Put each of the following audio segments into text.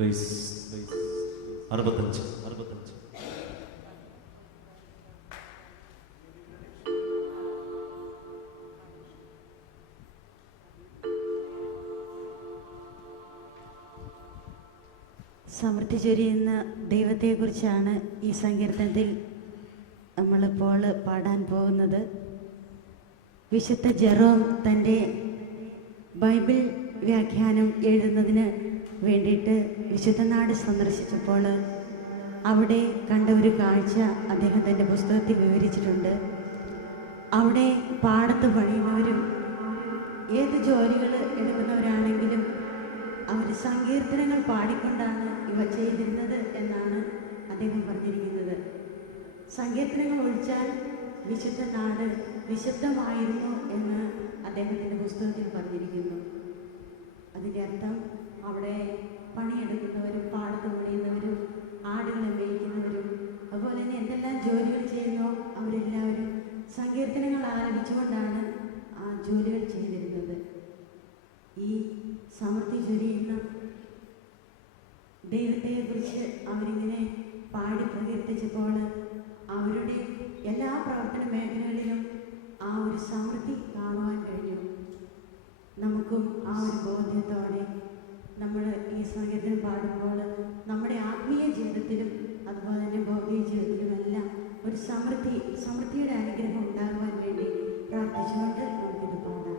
Price 65. സമൃദ്ധി ചൊരിയുന്ന ദൈവത്തെക്കുറിച്ചാണ് ഈ സങ്കീർത്തനത്തിൽ നമ്മളിപ്പോൾ പാടാൻ പോകുന്നത്. വിശുദ്ധ ജെറോം തൻ്റെ ബൈബിൾ വ്യാഖ്യാനം എഴുതുന്നതിന് വേണ്ടിയിട്ട് വിശുദ്ധനാട് സന്ദർശിച്ചപ്പോൾ അവിടെ കണ്ട ഒരു കാഴ്ച അദ്ദേഹം തൻ്റെ പുസ്തകത്തിൽ വിവരിച്ചിട്ടുണ്ട്. അവിടെ പാടത്ത് പണിയുന്നവരും ഏത് ജോലികൾ എടുക്കുന്നവരാണെങ്കിലും അവർ സങ്കീർത്തനങ്ങൾ പാടിക്കൊണ്ടാണ് ഇവ ചെയ്തിരുന്നത് എന്നാണ് അദ്ദേഹം പറഞ്ഞിരിക്കുന്നത്. സങ്കീർത്തനങ്ങൾ ഒഴിച്ചാൽ വിശുദ്ധ നാട് നിശബ്ദമായിരുന്നു എന്ന് അദ്ദേഹത്തിൻ്റെ പുസ്തകത്തിൽ പറഞ്ഞിരിക്കുന്നു. അതിൻ്റെ അർത്ഥം അവിടെ പണിയെടുക്കുന്നവരും പാടത്ത് പണിയുന്നവരും ആടുകളെ മേയ്ക്കുന്നവരും അതുപോലെ തന്നെ എന്തെല്ലാം ജോലികൾ ചെയ്യുന്നോ അവരെല്ലാവരും സങ്കീർത്തനങ്ങൾ ആലപിച്ചുകൊണ്ടാണ് ആ ജോലികൾ ചെയ്തിരുന്നത്. ഈ സമൃദ്ധി ചൊരിയുന്ന ദൈവത്തെക്കുറിച്ച് അവരിങ്ങനെ പാടി പ്രകീർത്തിച്ചപ്പോൾ അവരുടെ എല്ലാ പ്രവർത്തന മേഖലകളിലും ആ ഒരു സമൃദ്ധി കാണുവാൻ കഴിഞ്ഞു. നമുക്കും ആ ഒരു ബോധ്യത്തോടെ നമ്മൾ ഈ സങ്കീർത്തനം പാടുമ്പോൾ നമ്മുടെ ആത്മീയ ജീവിതത്തിലും അതുപോലെ തന്നെ ഭൗതിക ജീവിതത്തിലുമെല്ലാം ഒരു സമൃദ്ധിയുടെ അനുഗ്രഹം ഉണ്ടാകുവാൻ വേണ്ടി പ്രാർത്ഥിച്ചുകൊണ്ട് നമുക്കിത് പാടാം.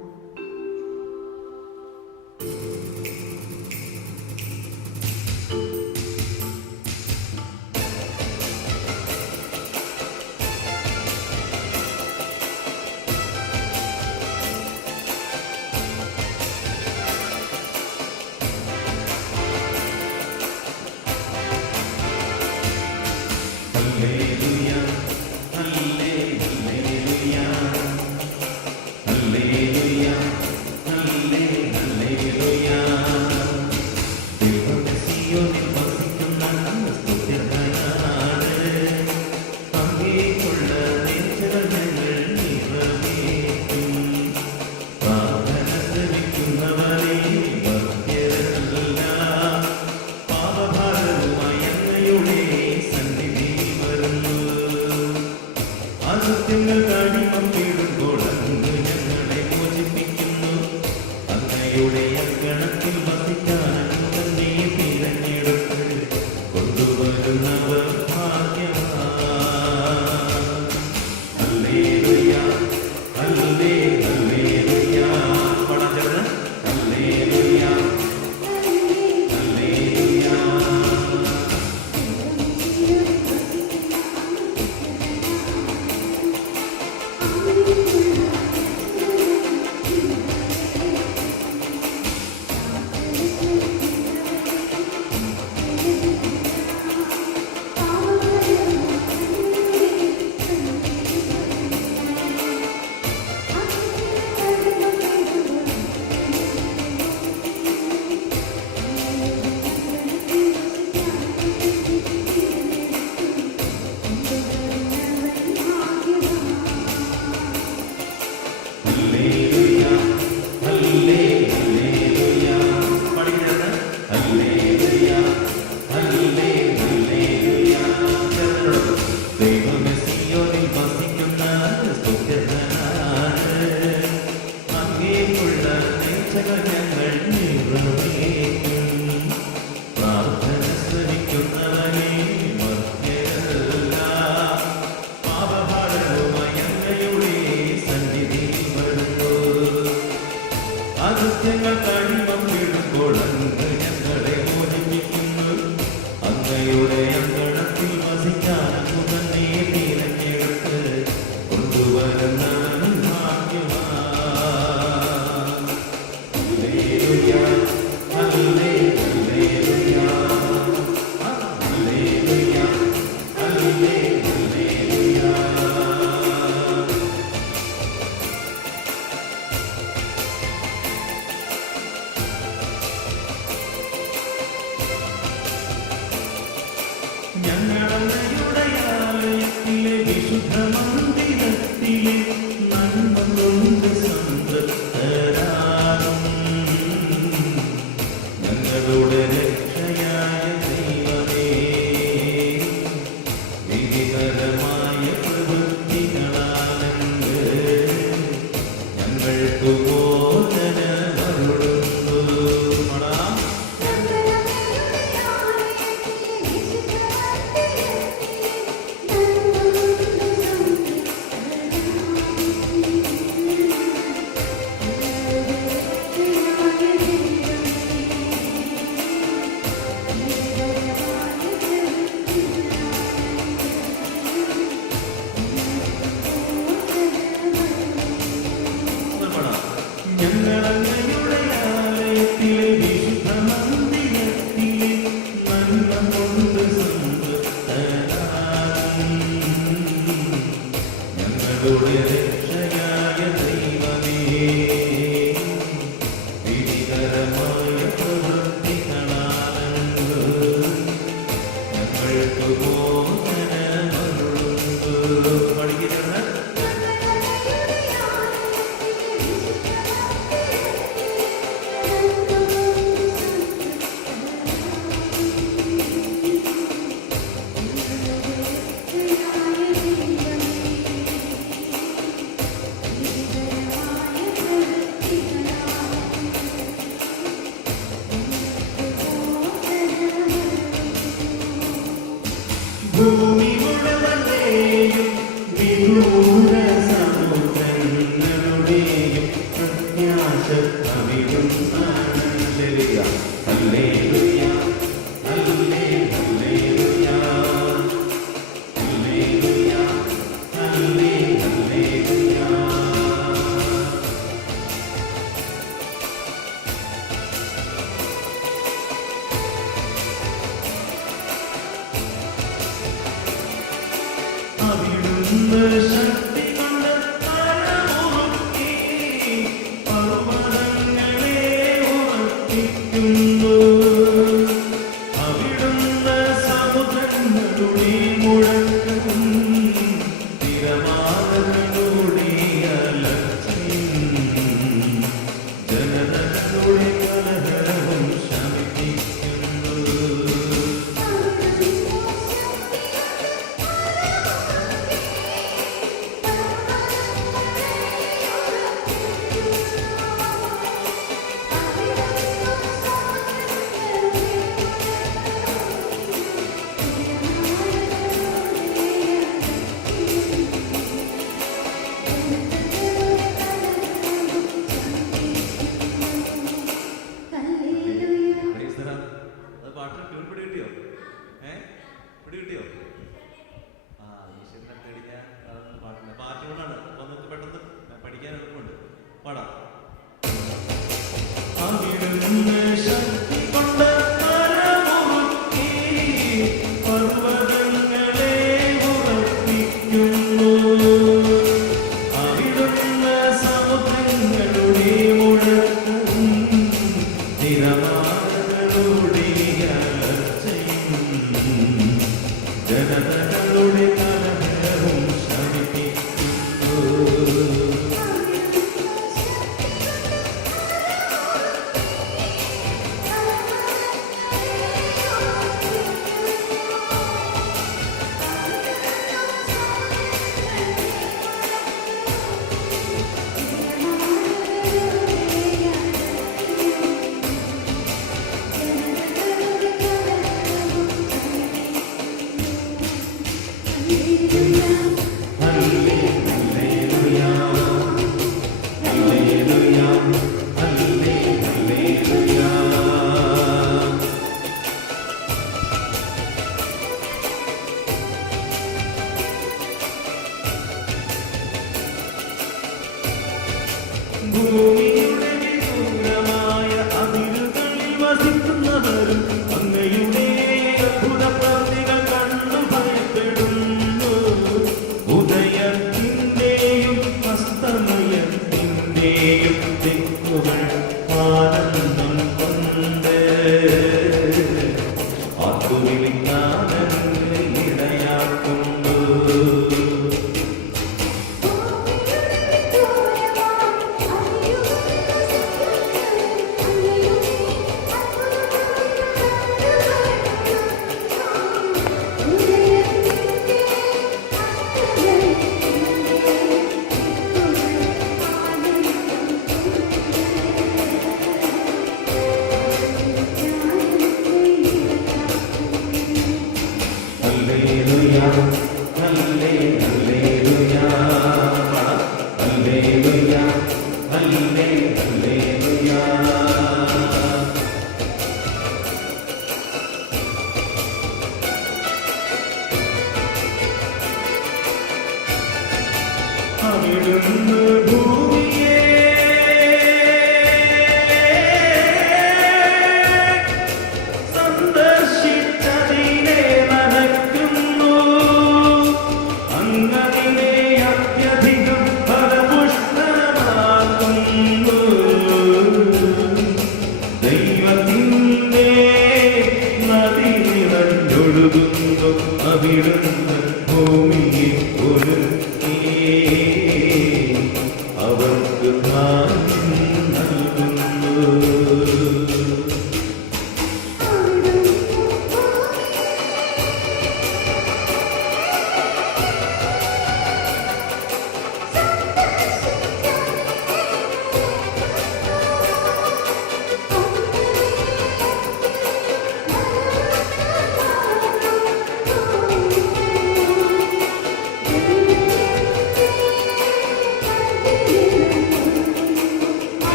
ഞങ്ങളുടെ രക്ഷയായി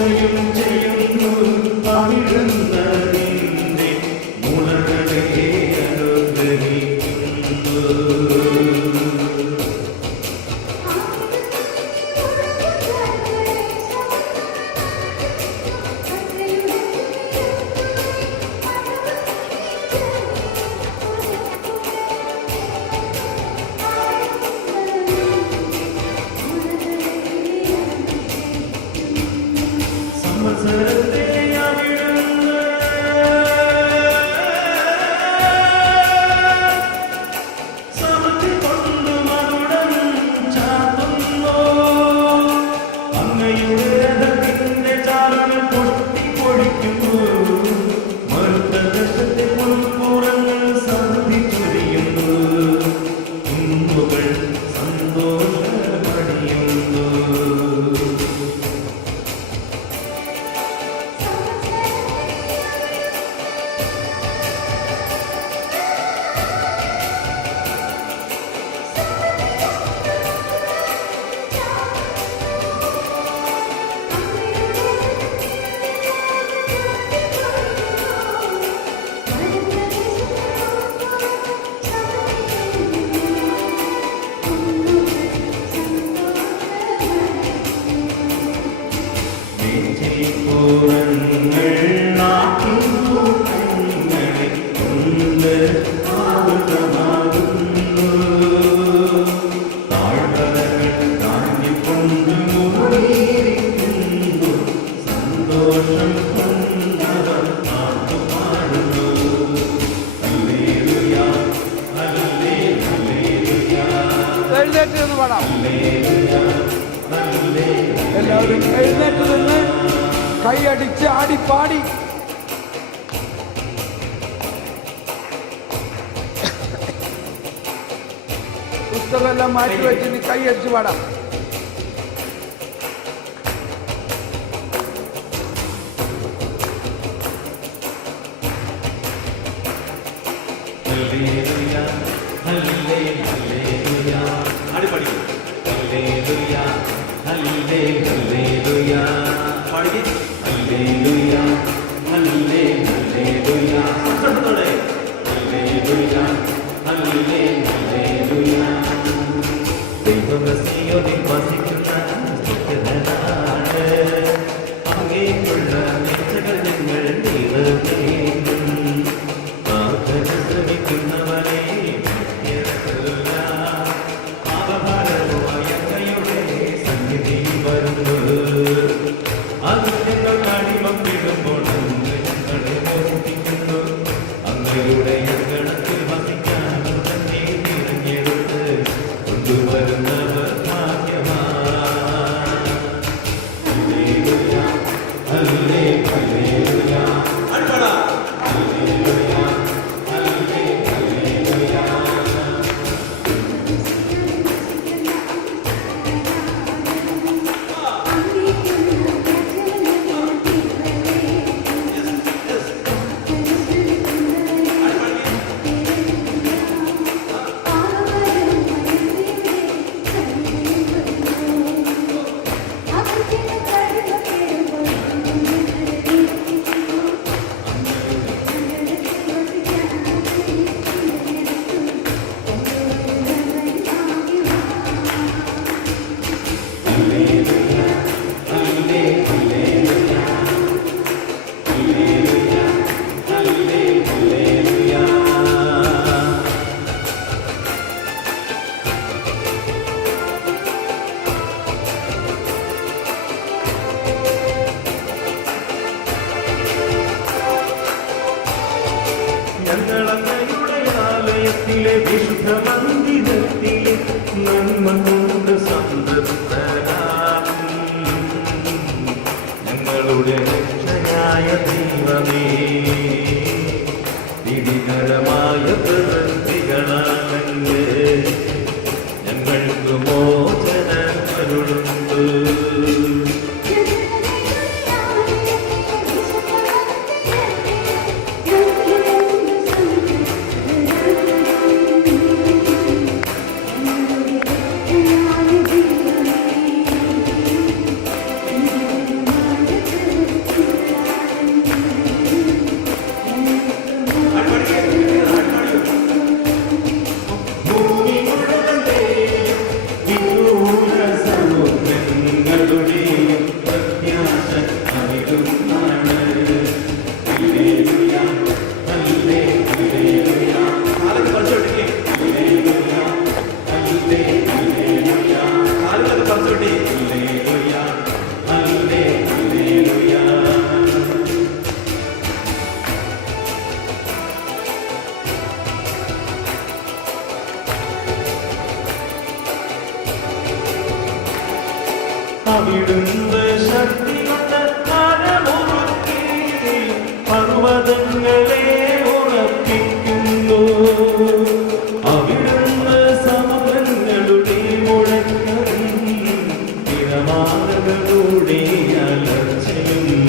സകലയും ചെയ്യുന്നു അവിടുന്ന നിന്റെ മുളകളെ അനുഗ്രഹിക്കുന്നു. സംവത്സരത്തെ അവിടുന്ന് സമൃദ്ധി കൊണ്ട് മകുടം ചാർത്തുന്നു. അങ്ങയുടെ രഥത്തിന്റെ ചാലങ്ങൾ പൊട്ടിപ്പൊടിക്കുന്നു. മറുത്ത ദേശത്തെ പുൽപ്പുറങ്ങൾ സമൃദ്ധി ചൊരിയുന്നു. കുന്നുകൾ സന്തോഷമണിയുന്നു. എഴുന്നേറ്റ് പാടാം. എല്ലാവരും എഴുന്നേറ്റ് നിന്ന് കൈയടിച്ച് ആടിപ്പാടി പുസ്തകമെല്ലാം മാറ്റി വെച്ച് കൈയടിച്ച് പാടാം. ദൈവമസിയോനിൽ വസിക്കുന്ന സുഖനാണ്. അങ്ങേക്കുള്ള മെച്ചകൾ ഞങ്ങൾ നിറവേറ്റും. പ്രാർത്ഥന ശ്രമിക്കുന്നവരെ ഭക്തിയല്ല. പാപഭാരവുമായി അങ്ങയുടെ സന്നിധിയിൽ വരുന്നു. അത് ഞങ്ങൾ അടിമപ്പെടുമ്പോൾ അങ്ങ് ഞങ്ങളെ മോചിപ്പിക്കുന്നു. അങ്ങയുടെ അങ്കണത്തിൽ വസിക്കാൻ തന്നെ തിരഞ്ഞെടുത്ത് കൊണ്ടുവരുന്നവർ ഭാഗ്യവാൻ. Hallelujah, hallelujah, hallelujah. ഞങ്ങളങ്ങയുടെ ആലയത്തിലെ വിശുദ്ധ മന്ദിരത്തിലെ നന്മ കൊണ്ട് സംതൃപ്തരാകും. ഞങ്ങളുടെ രക്ഷയായ ദൈവമേ, വിധികരമായ പ്രവൃത്തികളാണെന്ന് ഞങ്ങൾക്ക് മോചനം അരുളുന്നു. ഉയർത്തുന്നാണ്. ഹല്ലേലൂയ, ഹല്ലേ, ഹല്ലേലൂയ. കാലൊക്കെ പറിച്ചു വിട്ടില്ലേ? ഹല്ലേലൂയ, ഹല്ലേ, ഹല്ലേലൂയ. കാലുകളൊക്കെ പറിച്ചു വിട്ടി. ഹല്ലേലൂയ, ഹല്ലേ, ഹല്ലേലൂയ. അവിടുന്ന് ശക്തി കൊണ്ട് മരമുറുക്കി പർവ്വതങ്ങളെ ഉറപ്പിക്കുന്നു. അവിടുന്ന് സമുദ്രങ്ങളുടെ മുഴക്കവും തിരമാലകളുടെ അലർച്ചയും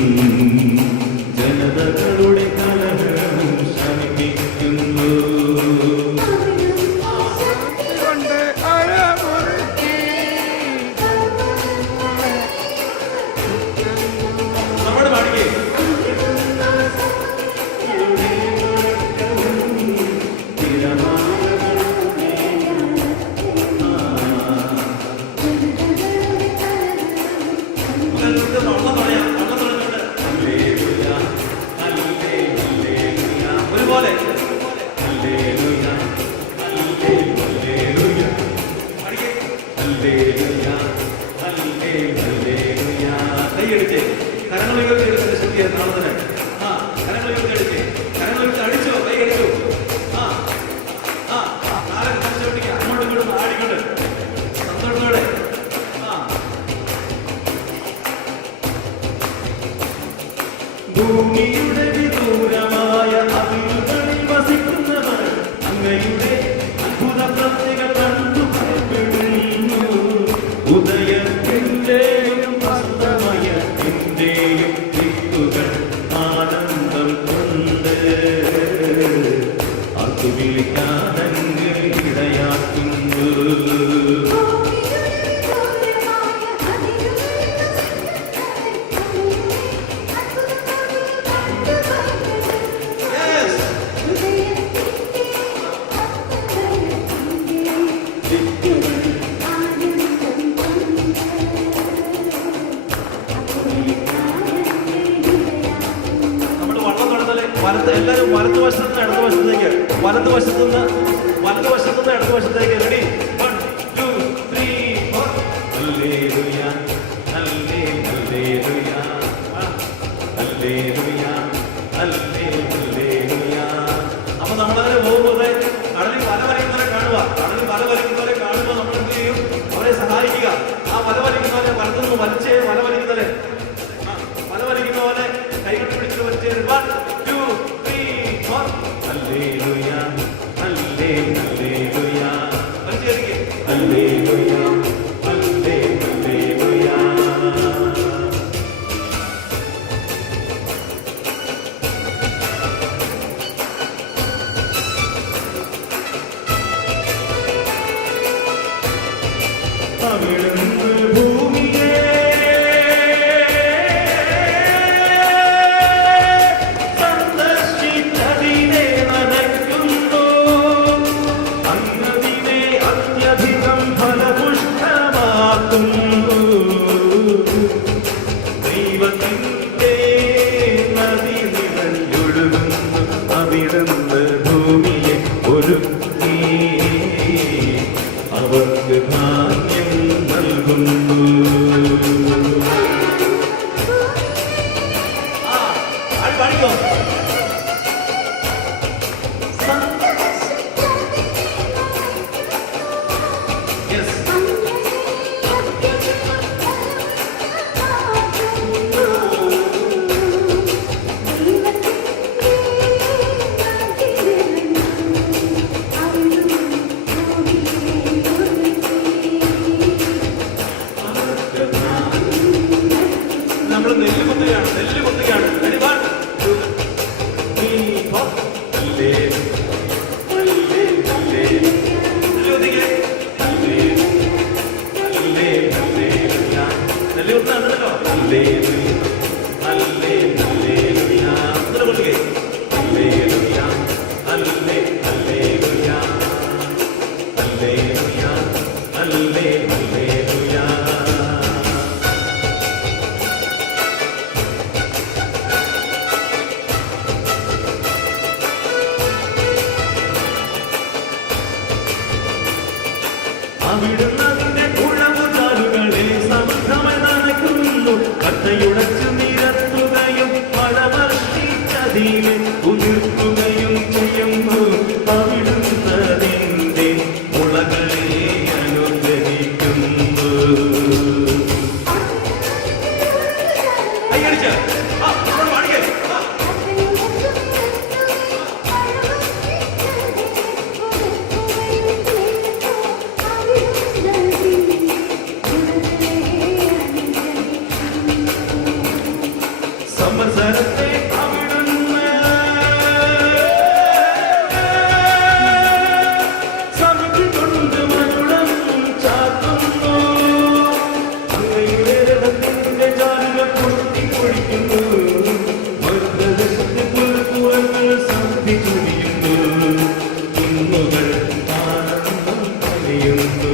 ജനതകളുടെ കലഹവും ശമിപ്പിക്കുന്നു. കൊണ്ട് അഴമുറുക്കി നമ്മുടെ പാടിക്കേ. ഒരുപോലെ കൈയടിച്ചേ, കരങ്ങളിലേക്ക് എടുത്ത് ശുദ്ധിയെ നാളത്തിന്. ആ കരങ്ങളിലേക്ക് അടിച്ചേ, കരങ്ങളിലേക്ക് അടിച്ചോ, കൈ അടിച്ചോ. ആ ആ ആരെ കടിച്ചോട്ടിക്കുക, അങ്ങോട്ടും ഇങ്ങോട്ടും ആടിക്കൊണ്ട് സന്തോഷത്തോടെ. ആ ഭൂമിയുടെ വിദൂരമായ അതിരുകളിൽ വസിക്കുന്നവർ അങ്ങയുടെ അത്ഭുത പ്രവൃത്തികൾ കണ്ടു ഭയപ്പെടുന്നു. ഉദയത്തിന്റെയും അസ്തമയത്തിന്റെയും ദിക്കുകൾ ആനന്ദം കൊണ്ട് അത് വിളിക്കാതങ്ങ് ഇടയാക്കുന്നു. Yes. നമ്മൾ വള്ളം തൊടുന്നല്ലേ വലത്ത്, എല്ലാവരും വലതുവശത്ത് നിന്ന് ഇടതുവശത്തേക്ക്, വലതുവശത്തുനിന്ന് ഇടതുവശത്തേക്ക്. റെഡി? 1 2 3 4. ഹല്ലേലൂയ, ഹല്ലേ, ഹല്ലേലൂയ. ഹല്ലേലൂയ, ഹല്ലേ, ഹല്ലേലൂയ. അപ്പൊ നമ്മളതിനെ പോകുമ്പോൾ കടലിൽ വല വലിക്കുന്നവരെ കാണുക. കടലിൽ വല വലിക്കുന്നവരെ കാണുമ്പോൾ നമ്മൾ എന്ത് ചെയ്യും? അവരെ സഹായിക്കുക. ആ വല വലിക്കുന്നവരെ വലത്തുനിന്ന് വലിച്ചേ, വല വലിക്കുന്നവരെ വല വലിക്കുന്ന പോലെ കൈകൊട്ടി പിടിച്ചിട്ട് വലിച്ചേ. 1 2 3 4. ഹല്ലേലൂയ, ഹല്ലേ, ഹല്ലേലൂയ. വലിച്ചേരിക്കേ. ഹല്ലേലൂയ, ഹല്ലേ, ഹല്ലേലൂയ. അവിടുന്ന് ഭൂമിയെ സന്ദർശിച്ചതിനെ നനയ്ക്കുന്നു. അന്നതിനെ അത്യധികം ഫലപുഷ്ടമാക്കുന്നു. ദൈവത്തിന്റെ നദി നിറഞ്ഞൊഴുകുന്നു. അവിടുന്ന് ഭൂമിയെ ഒരുക്കി അവർക്ക് ഭാഗ്യം നൽകുന്നു. പാടിക്കോ. യെസ്. നമ്മൾ നെല്ല് കുത്തുകയാണ്. Ready? 1 2 സന്നിധിയിലെ ഉതിർക്കുകയും ചെയ്യുന്നു അവിടുന്നതിന്റെ മുളകളെ അനുഗ്രഹിക്കുന്നു. കൈയടിച്ച് പാടിക്കേ. സംവത്സരത്തെ അവിടുന്ന് സമിതി കൊണ്ട് മകുടം ചാത്തുന്നു. അങ്ങയുടെ രഥത്തിന്റെ ചാലുകൾ പൊട്ടിപ്പൊഴിക്കുന്നു. മർദ്ദദേശത്തെ പുൽപ്പുറങ്ങൾ സന്ധി ചുരിയുന്നു. കുന്നുകൾ ആനന്ദം പണിയുന്നു.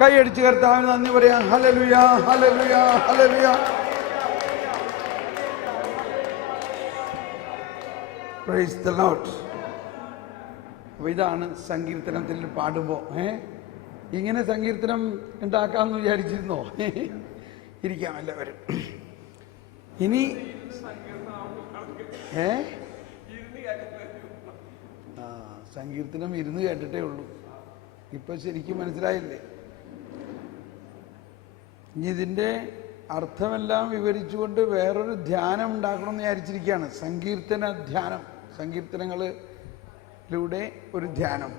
കൈയടിച്ച് കർത്താവിന് നന്ദി പറയാം. Hallelujah, hallelujah, hallelujah. Praise the Lord. അപ്പോൾ ഇതാണ് സങ്കീർത്തനത്തിൽ പാടുമ്പോൾ ഇങ്ങനെ സങ്കീർത്തനം ഉണ്ടാക്കാമെന്ന് വിചാരിച്ചിരുന്നോ? ഇരിക്കാം എല്ലാവരും. ഇനി സങ്കീർത്തനം ഇരുന്ന് കേട്ടിട്ടേ ഉള്ളൂ. ഇപ്പം ശരിക്കും മനസ്സിലായില്ലേ? ഇനി ഇതിൻ്റെ അർത്ഥമെല്ലാം വിവരിച്ചുകൊണ്ട് വേറൊരു ധ്യാനം ഉണ്ടാക്കണമെന്ന് വിചാരിച്ചിരിക്കുകയാണ്. സങ്കീർത്തന ധ്യാനം, സങ്കീർത്തനങ്ങളിലൂടെ ഒരു ധ്യാനം.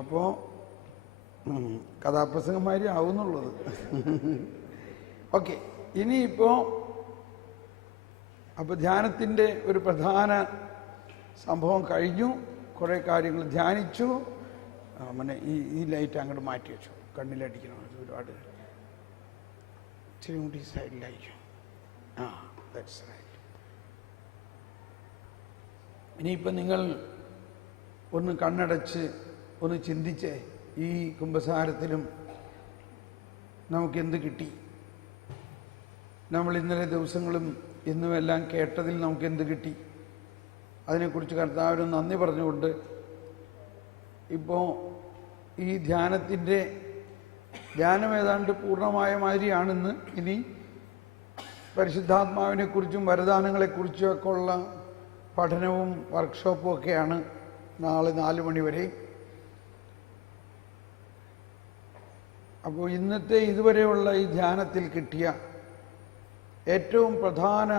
അപ്പോൾ കഥാപ്രസംഗന്മാരി ആവുന്നുള്ളത്. ഓക്കെ, ഇനിയിപ്പോൾ അപ്പോൾ ധ്യാനത്തിൻ്റെ ഒരു പ്രധാന സംഭവം കഴിഞ്ഞു. കുറേ കാര്യങ്ങൾ ധ്യാനിച്ചു. പിന്നെ ഈ ലൈറ്റ് അങ്ങോട്ട് മാറ്റി വെച്ചു, കണ്ണിലടിക്കണം. ഒരുപാട് ഇച്ചിരി കൂടി സൈഡിലയച്ചു. That's right. ഇനിയിപ്പം നിങ്ങൾ ഒന്ന് കണ്ണടച്ച് ഒന്ന് ചിന്തിച്ച് ഈ കുമ്പസാരത്തിലും നമുക്കെന്ത് കിട്ടി? നമ്മൾ ഇന്നലെ ദിവസങ്ങളും ഇന്നുമെല്ലാം കേട്ടതിൽ നമുക്കെന്ത് കിട്ടി? അതിനെക്കുറിച്ച് കർത്താവിന് നന്ദി പറഞ്ഞുകൊണ്ട് ഇപ്പോൾ ഈ ധ്യാനം ഏതാണ്ട് പൂർണ്ണമായ മാതിരിയാണെന്ന്. ഇനി പരിശുദ്ധാത്മാവിനെക്കുറിച്ചും വരദാനങ്ങളെക്കുറിച്ചും ഒക്കെ ഉള്ള പഠനവും വർക്ക്ഷോപ്പും ഒക്കെയാണ് നാളെ 4 മണി വരെ. അപ്പോൾ ഇന്നത്തെ ഇതുവരെയുള്ള ഈ ധ്യാനത്തിൽ കിട്ടിയ ഏറ്റവും പ്രധാന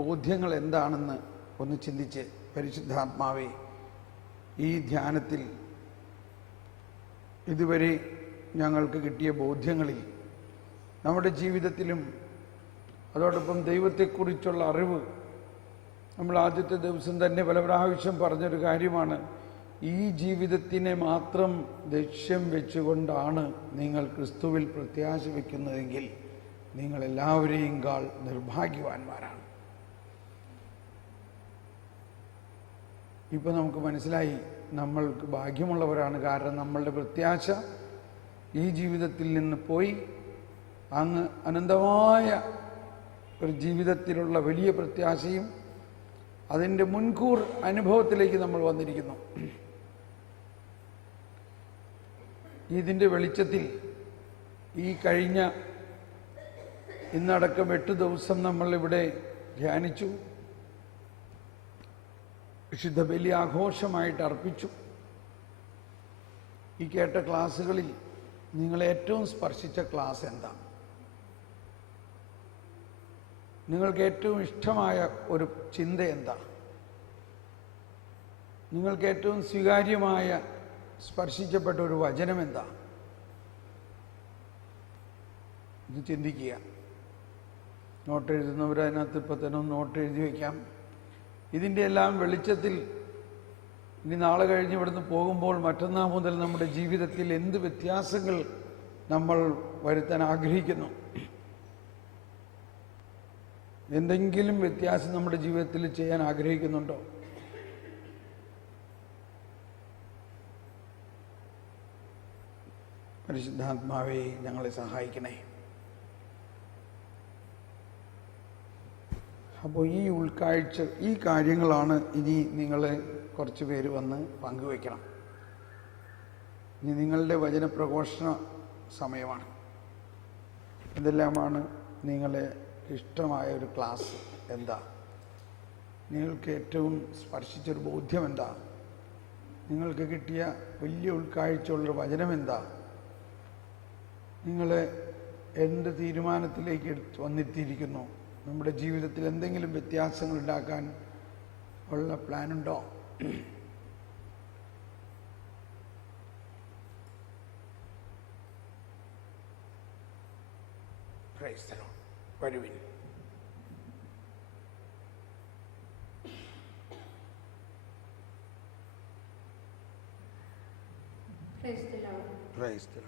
ബോധ്യങ്ങൾ എന്താണെന്ന് ഒന്ന് ചിന്തിച്ച്, പരിശുദ്ധാത്മാവേ, ഈ ധ്യാനത്തിൽ ഇതുവരെ ഞങ്ങൾക്ക് കിട്ടിയ ബോധ്യങ്ങളിൽ നമ്മുടെ ജീവിതത്തിലും അതോടൊപ്പം ദൈവത്തെക്കുറിച്ചുള്ള അറിവ്, നമ്മൾ ആദ്യത്തെ ദിവസം തന്നെ പല പ്രാവശ്യം പറഞ്ഞൊരു കാര്യമാണ്, ഈ ജീവിതത്തിനെ മാത്രം ലക്ഷ്യം വെച്ചുകൊണ്ടാണ് നിങ്ങൾ ക്രിസ്തുവിൽ പ്രത്യാശ വയ്ക്കുന്നതെങ്കിൽ നിങ്ങളെല്ലാവരെയും കാൾ നിർഭാഗ്യവാന്മാരാണ്. ഇപ്പോൾ നമുക്ക് മനസ്സിലായി നമ്മൾക്ക് ഭാഗ്യമുള്ളവരാണ്. കാരണം നമ്മളുടെ പ്രത്യാശ ഈ ജീവിതത്തിൽ നിന്ന് പോയി അങ്ങ് അനന്തമായ ഒരു ജീവിതത്തിലുള്ള വലിയ പ്രത്യാശയും അതിൻ്റെ മുൻകൂർ അനുഭവത്തിലേക്ക് നമ്മൾ വന്നിരിക്കുന്നു. ഇതിൻ്റെ വെളിച്ചത്തിൽ ഈ കഴിഞ്ഞ ഇന്നടക്കം 8 ദിവസം നമ്മളിവിടെ ധ്യാനിച്ചു, വിശുദ്ധ ബലി ആഘോഷമായിട്ട് അർപ്പിച്ചു. ഈ കേട്ട ക്ലാസ്സുകളിൽ നിങ്ങളെ ഏറ്റവും സ്പർശിച്ച ക്ലാസ് എന്താ? നിങ്ങൾക്ക് ഏറ്റവും ഇഷ്ടമായ ഒരു ചിന്ത എന്താ? നിങ്ങൾക്ക് ഏറ്റവും സ്വീകാര്യമായ സ്പർശിക്കപ്പെട്ട ഒരു വചനം എന്താ? ഇത് ചിന്തിക്കുക. നോട്ട് എഴുതുന്നവർ അതിനകത്ത് ഇപ്പം തന്നെ ഒന്ന് നോട്ട് എഴുതി വയ്ക്കാം. ഇതിൻ്റെ എല്ലാം വെളിച്ചത്തിൽ ഇനി നാളെ കഴിഞ്ഞ് ഇവിടുന്ന് പോകുമ്പോൾ മറ്റന്നാൾ മുതൽ നമ്മുടെ ജീവിതത്തിൽ എന്ത് വ്യത്യാസങ്ങൾ നമ്മൾ വരുത്താൻ ആഗ്രഹിക്കുന്നു, എന്തെങ്കിലും വ്യത്യാസം നമ്മുടെ ജീവിതത്തിൽ ചെയ്യാൻ ആഗ്രഹിക്കുന്നുണ്ടോ? പരിശുദ്ധാത്മാവേ, ഞങ്ങളെ സഹായിക്കണേ. അപ്പോൾ ഈ ഉൾക്കാഴ്ച, ഈ കാര്യങ്ങളാണ് ഇനി നിങ്ങൾ കുറച്ച് പേര് വന്ന് പങ്കുവയ്ക്കണം. ഇനി നിങ്ങളുടെ വചനപ്രഘോഷണ സമയമാണ്. ഇതെല്ലാമാണ് നിങ്ങളെ ഇഷ്ടമായ ഒരു ക്ലാസ്. എന്താ നിങ്ങൾക്ക് ഏറ്റവും സ്പർശിച്ചൊരു ബോധ്യം? എന്താ നിങ്ങൾക്ക് കിട്ടിയ വലിയ ഉൾക്കാഴ്ചയുള്ളൊരു വചനം? എന്താ നിങ്ങൾ എന്ത് തീരുമാനത്തിലേക്ക് വന്നെത്തിയിരിക്കുന്നു? നമ്മുടെ ജീവിതത്തിൽ എന്തെങ്കിലും വ്യത്യാസങ്ങൾ ഉണ്ടാക്കാൻ ഉള്ള പ്ലാനുണ്ടോ? Praise the Lord. വരുവിൻ.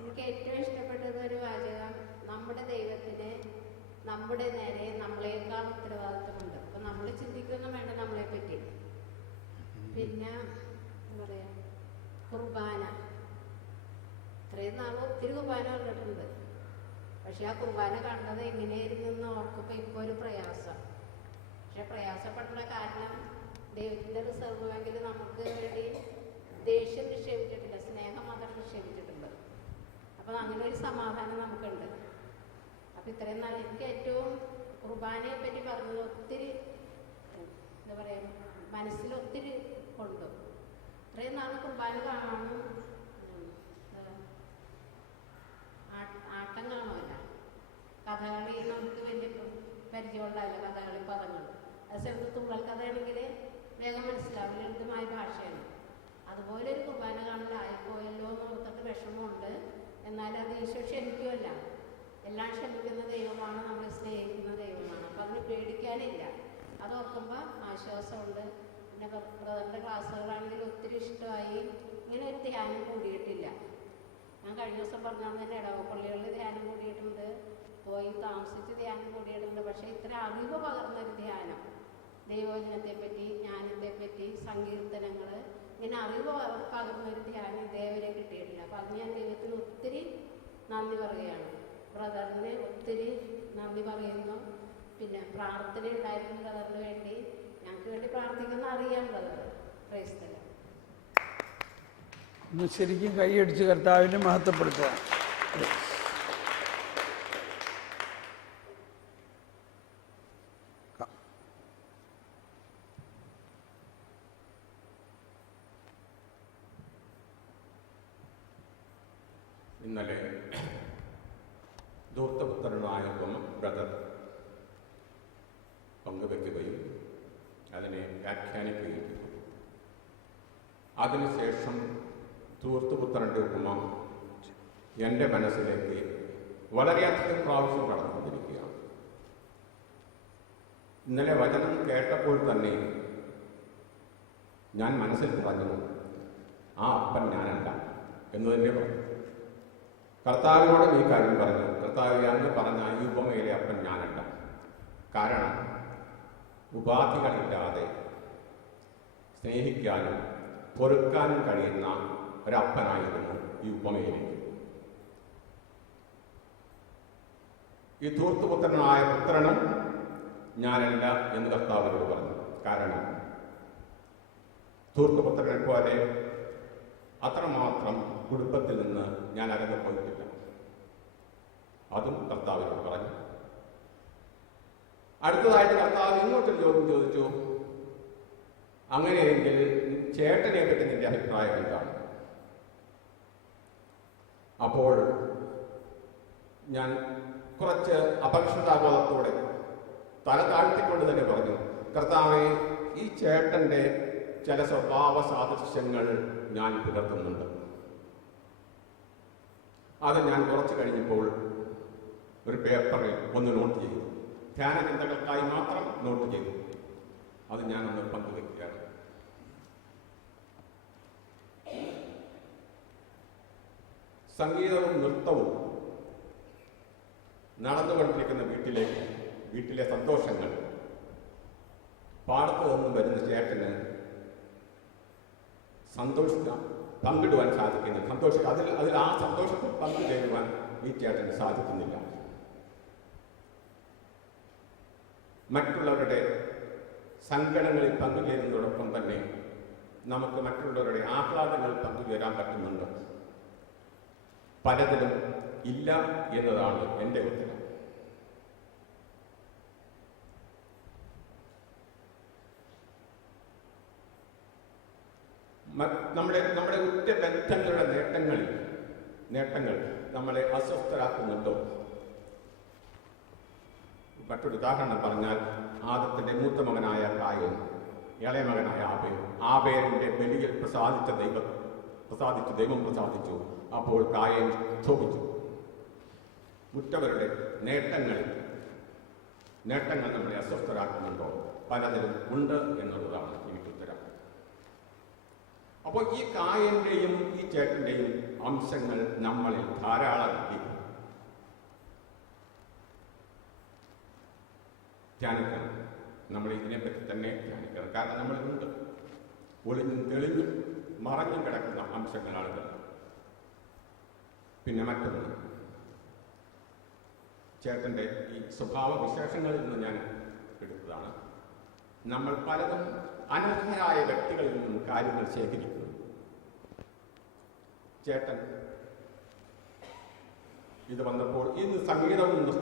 എനിക്ക് ഏറ്റവും ഇഷ്ടപ്പെട്ടത് ഒരു വാചകം, നമ്മുടെ ദൈവത്തിന് നമ്മുടെ നേരെ നമ്മളെക്കാൾ ഉത്തരവാദിത്വമുണ്ട്. അപ്പൊ നമ്മൾ ചിന്തിക്കൊന്നും വേണ്ട നമ്മളെ പറ്റി. പിന്നെ എന്താ പറയാ, കുർബാന. ഇത്രയും നാൾ ഒത്തിരി കുർബാന കണ്ടിട്ടുണ്ട്. പക്ഷെ ആ കുർബാന കണ്ടത് എങ്ങനെയായിരുന്നു എന്ന് ഓർക്കുമ്പോൾ ഇപ്പോൾ ഒരു പ്രയാസം. പക്ഷെ പ്രയാസപ്പെട്ടുള്ള കാരണം ദൈവത്തിൻ്റെ റിസർവ് ബാങ്കിൽ നമുക്ക് വേണ്ടി ദേഷ്യം നിക്ഷേപിച്ചിട്ടില്ല, സ്നേഹം മാത്രം നിക്ഷേപിച്ചിട്ടുണ്ട്. അപ്പം അങ്ങനെ ഒരു സമാധാനം നമുക്കുണ്ട്. അപ്പം ഇത്രയും നാൾ എനിക്ക് ഏറ്റവും കുർബാനയെ പറ്റി പറഞ്ഞത് ഒത്തിരി എന്താ പറയുക, മനസ്സിൽ ഒത്തിരി കൊണ്ടു. ഇത്രയും നാൾ കുർബാന കാണാനും ആട്ടം കാണുമല്ല, കഥകളി നമുക്ക് വലിയ പരിചയമുണ്ടാവില്ല, കഥകളി പദങ്ങൾ. അതേസമയത്ത് തുള്ളൽ കഥയാണെങ്കിൽ വേഗം മനസ്സിലാവും, ലളിതമായ ഭാഷയാണ്. അതുപോലെ ഒരു കുർബാന കാണലായിപ്പോയല്ലോ എന്ന് ഓർത്തിട്ട് വിഷമമുണ്ട്. എന്നാൽ അത് ഈശോ ക്ഷമിക്കുമല്ല, എല്ലാം ക്ഷമിക്കുന്ന ദൈവമാണ്, നമ്മളെ സ്നേഹിക്കുന്ന ദൈവമാണ്. അപ്പം അതിന് പേടിക്കാനില്ല. അത് ആശ്വാസമുണ്ട്. പിന്നെ ബ്രദറിൻ്റെ ക്ലാസ്സുകളാണെങ്കിൽ ഒത്തിരി ഇഷ്ടമായി. ഇങ്ങനെ ഒരു ധ്യാനം കൂടിയിട്ടില്ല. ഞാൻ കഴിഞ്ഞ ദിവസം പറഞ്ഞാൽ തന്നെ ഇടവപ്പള്ളികളിൽ ധ്യാനം കൂടിയിട്ടുണ്ട്, പോയി താമസിച്ച് ധ്യാനം കൂടിയിട്ടുണ്ട്. പക്ഷേ ഇത്ര അറിവ് പകർന്നൊരു ധ്യാനം, ദൈവവചനത്തെപ്പറ്റി, ജ്ഞാനത്തെപ്പറ്റി, സങ്കീർത്തനങ്ങൾ, ഇങ്ങനെ അറിവ് പകർന്നൊരു ധ്യാനം ഇതേവരെ കിട്ടിയിട്ടില്ല. അപ്പം അത് ഞാൻ ദൈവത്തിന് ഒത്തിരി നന്ദി പറയുകയാണ്. ബ്രദറിന് ഒത്തിരി നന്ദി പറയുന്നു. പിന്നെ പ്രാർത്ഥന ഉണ്ടായിരുന്നു ബ്രദറിന് വേണ്ടി, ഞങ്ങൾക്ക് വേണ്ടി പ്രാർത്ഥിക്കുന്ന അറിയാം ബ്രദർ. Praise the Lord. ഒന്ന് ശരിക്കും കൈയടിച്ച് കർത്താവിനെ മഹത്വപ്പെടുത്തുക. ഇന്നലെ ധൂർത്തപുത്രനായ ബ്രദർ പങ്കുവെക്കുകയും അതിനെ വ്യാഖ്യാനിക്കുകയും ചെയ്തു. അതിനുശേഷം ധൂർത്തപുത്രൻ്റെ ഉപമ എൻ്റെ മനസ്സിലേക്ക് വളരെയധികം പ്രാവശ്യം കടന്നുകൊണ്ടിരിക്കുകയാണ്. ഇന്നലെ വചനം കേട്ടപ്പോൾ തന്നെ ഞാൻ മനസ്സിൽ പറഞ്ഞു, ആ അപ്പൻ ഞാനല്ല എന്ന് തന്നെ പറഞ്ഞു. കർത്താവിനോടും ഈ കാര്യം പറഞ്ഞു, കർത്താവ് അങ്ങ് പറഞ്ഞ ഈ ഉപമയിലെ അപ്പൻ ഞാനല്ല. കാരണം ഉപാധികളില്ലാതെ സ്നേഹിക്കാനും പൊറുക്കാനും കഴിയുന്ന ഒരപ്പനായിരുന്നു ഈ ഉപമയിലേക്ക്. ഈ ധൂർത്തുപുത്രനായ പുത്രനും ഞാനല്ല എന്ന് കർത്താവിനോട് പറഞ്ഞു. കാരണം ധൂർത്തുപുത്രനെ പോലെ അത്രമാത്രം കുടുംബത്തിൽ നിന്ന് ഞാൻ അകന്നു പോയിട്ടില്ല. അതും കർത്താവിനോട് പറഞ്ഞു. അടുത്തതായിട്ട് കർത്താവ് ഇങ്ങോട്ടൊരു ചോദ്യം ചോദിച്ചു, അങ്ങനെയെങ്കിൽ ചേട്ടനെ പറ്റി നിന്റെ അഭിപ്രായം എന്താണ്? അപ്പോൾ ഞാൻ കുറച്ച് അപകർഷതാബോധത്തോടെ തല താഴ്ത്തിക്കൊണ്ട് തന്നെ പറഞ്ഞു, കർത്താവെ, ഈ ചേട്ടൻ്റെ ചില സ്വഭാവ സാദൃശ്യങ്ങൾ ഞാൻ പുലർത്തുന്നുണ്ട്. അത് ഞാൻ കുറച്ച് കഴിഞ്ഞപ്പോൾ ഒരു പേപ്പറിൽ ഒന്ന് നോട്ട് ചെയ്തു. ധ്യാന ചിന്തകൾക്കായി മാത്രം നോട്ട് ചെയ്തു. അത് ഞാനൊന്ന് പങ്കുവെക്കുകയാണ്. സംഗീതവും നൃത്തവും നടന്നുകൊണ്ടിരിക്കുന്ന വീട്ടിലെ സന്തോഷങ്ങൾ പാടത്ത് നിന്നും വരുന്ന ചേട്ടന് പങ്കിടുവാൻ സാധിക്കുന്നില്ല. അതിൽ ആ സന്തോഷത്തിൽ പങ്കുചേരുവാൻ ഈ ചേട്ടന് സാധിക്കുന്നില്ല. മറ്റുള്ളവരുടെ സങ്കടങ്ങളിൽ പങ്കുചേരുന്നതോടൊപ്പം തന്നെ നമുക്ക് മറ്റുള്ളവരുടെ ആഹ്ലാദങ്ങൾ പങ്കുചേരാൻ പറ്റുന്നുണ്ട്. പലതിലും ഇല്ല എന്നതാണ് എൻ്റെ ഉത്തരം. നമ്മുടെ ഉറ്റ ബന്ധങ്ങളുടെ നേട്ടങ്ങൾ നമ്മളെ അസ്വസ്ഥരാക്കുന്നുണ്ടോ? മറ്റൊരു ഉദാഹരണം പറഞ്ഞാൽ, ആദത്തിന്റെ മൂത്ത മകനായ കായൻ, ഇളയ മകനായ ആബേലിന്റെ ബലിയിൽ ദൈവം പ്രസാദിച്ചു. അപ്പോൾ കായൻ ക്ഷോഭിച്ചു. ഉറ്റവരുടെ നേട്ടങ്ങൾ നമ്മളെ അസ്വസ്ഥരാക്കുന്നുണ്ടോ? പലതിലും ഉണ്ട് എന്നുള്ളതാണ് എനിക്ക് ഉത്തരം. അപ്പോൾ ഈ കായന്റെയും ഈ ചേട്ടന്റെയും അംശങ്ങൾ നമ്മളിൽ ധാരാളം ധ്യാനിക്കണം. നമ്മൾ ഇതിനെപ്പറ്റി തന്നെ ധ്യാനിക്കണം. കാരണം നമ്മളിലുണ്ട് ഒളിഞ്ഞും തെളിഞ്ഞും മറഞ്ഞും കിടക്കുന്ന അംശങ്ങളാണിത്. പിന്നെ മറ്റൊന്ന്, ചേട്ടൻ്റെ ഈ സ്വഭാവ വിശേഷങ്ങളിൽ നിന്ന് ഞാൻ എടുത്തതാണ്. നമ്മൾ പലതും അനർഹരായ വ്യക്തികളിൽ നിന്നും കാര്യങ്ങൾ ശേഖരിക്കുന്നു. ചേട്ടൻ ഇത് വന്നപ്പോൾ ഇന്ന് സംഗീതവും